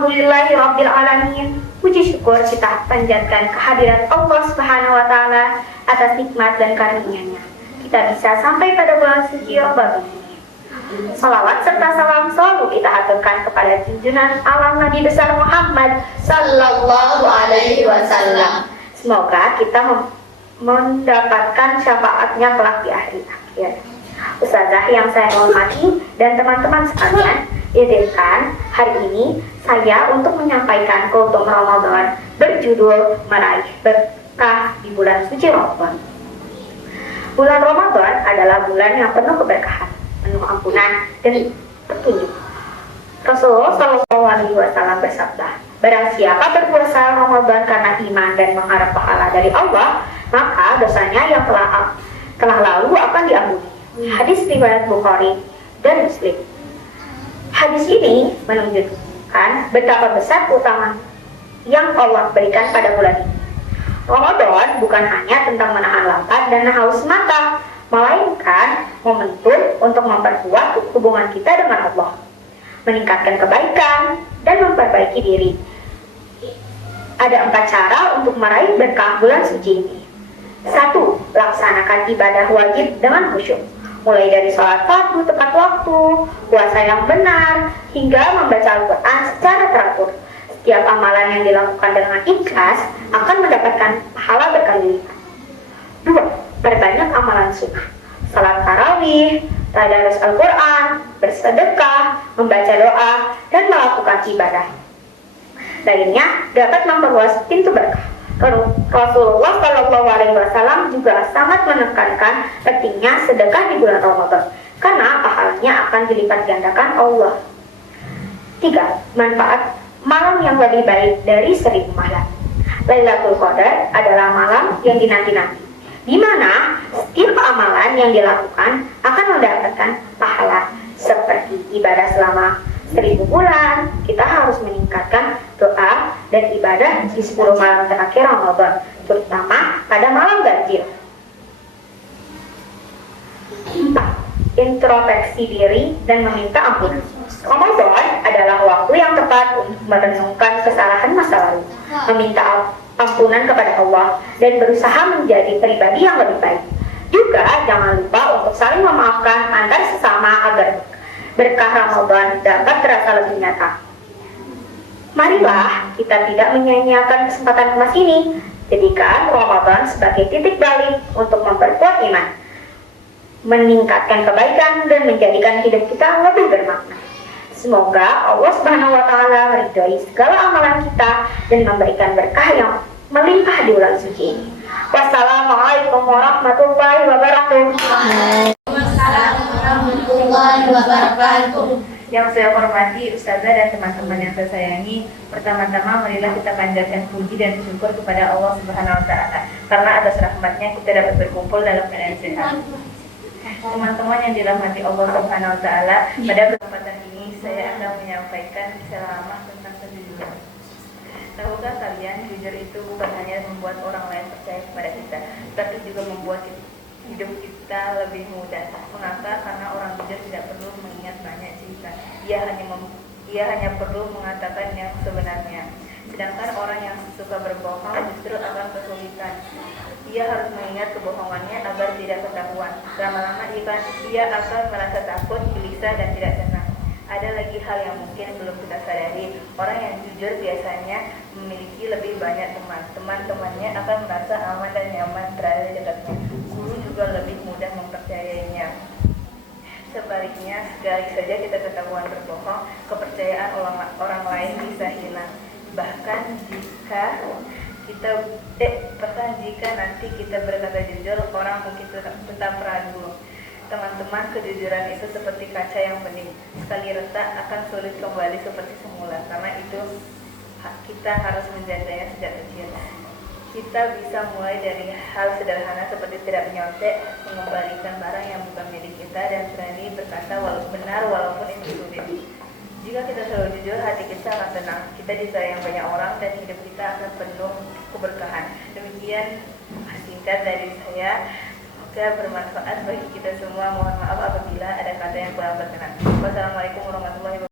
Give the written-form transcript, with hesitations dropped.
Alhamdulillahirrabbilalamin. Puji syukur kita panjatkan kehadirat Allah Subhanahu wa Ta'ala atas nikmat dan karunia-Nya. Kita bisa sampai pada bulan suci Ramadan ini. Salawat serta salam selalu kita aturkan kepada junjungan alam Nabi besar Muhammad Sallallahu Alaihi Wasallam. Semoga kita mendapatkan syafaatnya kelak di akhir akhir. Ustazah yang saya hormati dan teman-teman sekalian, izinkan hari ini saya untuk menyampaikan kultum Ramadan berjudul Meraih Berkah di Bulan Suci Ramadan. Bulan Ramadan adalah bulan yang penuh keberkahan, penuh ampunan dan petunjuk. Rasulullah Shallallahu Alaihi Wasallam bersabda, barang siapa berpuasa Ramadan karena iman dan mengharap pahala dari Allah, maka dosanya yang telah lalu akan diampuni. Hadis riwayat Bukhari dan Muslim. Hadis ini menunjukkan betapa besar keutamaan yang Allah berikan pada bulan ini. Ramadan bukan hanya tentang menahan lapar dan haus mata, melainkan momentum untuk memperkuat hubungan kita dengan Allah, meningkatkan kebaikan, dan memperbaiki diri. Ada 4 cara untuk meraih berkah bulan suci ini. 1. Laksanakan ibadah wajib dengan khusyuk, mulai dari sholat fardu tepat waktu, puasa yang benar, hingga membaca Al-Quran secara teratur. Setiap amalan yang dilakukan dengan ikhlas akan mendapatkan pahala berkali lipat. 2. Perbanyak amalan sunnah, salat tarawih, tadarus Al-Quran, bersedekah, membaca doa, dan melakukan ibadah lainnya dapat memperluas pintu berkah. Rasulullah Shallallahu Alaihi Wasallam juga sangat menekankan pentingnya sedekah di bulan Ramadan karena pahalanya akan dilipat gandakan Allah. 3. Manfaat malam yang lebih baik dari 1000 malam. Lailatul Qadar adalah malam yang dinanti-nanti, di mana setiap amalan yang dilakukan akan mendapatkan pahala seperti ibadah selama 1000 bulan. Kita harus meningkatkan doa dan ibadah di 10 malam terakhir Ramadan, terutama pada malam ganjil. 4. Introspeksi diri dan meminta ampun. Ramadan adalah waktu yang tepat untuk merenungkan kesalahan masa lalu, meminta ampunan kepada Allah, dan berusaha menjadi pribadi yang lebih baik. Juga jangan lupa untuk saling memaafkan antar sesama agar berkah Ramadan dapat terasa lebih nyata. Marilah kita tidak menyia-nyiakan kesempatan emas ini. Jadikan Ramadan sebagai titik balik untuk memperkuat iman, meningkatkan kebaikan, dan menjadikan hidup kita lebih bermakna. Semoga Allah Subhanahu wa Ta'ala meridhai segala amalan kita dan memberikan berkah yang melimpah di bulan suci ini. Wassalamualaikum warahmatullahi wabarakatuh. Yang saya hormati Ustazah dan teman-teman yang saya sayangi, pertama-tama marilah kita panjatkan puji dan syukur kepada Allah Subhanahu wa Ta'ala karena atas rahmatnya kita dapat berkumpul dalam keadaan sehat. Teman-teman yang dirahmati Allah Subhanahu wa Ta'ala, pada kesempatan ini saya akan menyampaikan kisah lama tentang kejujuran. Tahukah kalian, jujur itu bukan hanya membuat orang lain percaya kepada kita, tapi juga membuat hidup kita lebih mudah. Mengapa? Karena orang jujur tidak perlu mengingat banyak cerita. Ia hanya perlu mengatakan yang sebenarnya. Sedangkan orang yang suka berbohong justru akan kesulitan. Ia harus mengingat kebohongannya agar tidak ketahuan. Lama-lama ia akan merasa takut, gelisah, dan tidak tenang. Ada lagi hal yang mungkin belum kita sadari. Orang yang jujur biasanya memiliki lebih banyak teman. Teman-temannya akan merasa aman dan nyaman berada di dekatnya. Guru juga lebih mudah mempercayainya. Sebaliknya, sekali saja kita ketahuan berbohong, kepercayaan orang lain bisa hilang. Bahkan jika nanti kita berkata jujur, orang mungkin tetap ragu. Teman-teman, kejujuran itu seperti kaca yang bening. Sekali retak akan sulit kembali seperti semula. Karena itu kita harus menjaganya sejak kecil. Kita bisa mulai dari hal sederhana seperti tidak menyontek, mengembalikan barang yang bukan milik kita, dan berani berkata benar walaupun itu sulit. Jika kita selalu jujur, hati kita akan tenang. Kita disayang banyak orang dan hidup kita akan penuh keberkahan. Demikian singkat dari saya. Semoga bermanfaat bagi kita semua. Mohon maaf apabila ada kata yang kurang berkenan. Wassalamualaikum warahmatullahi wabarakatuh.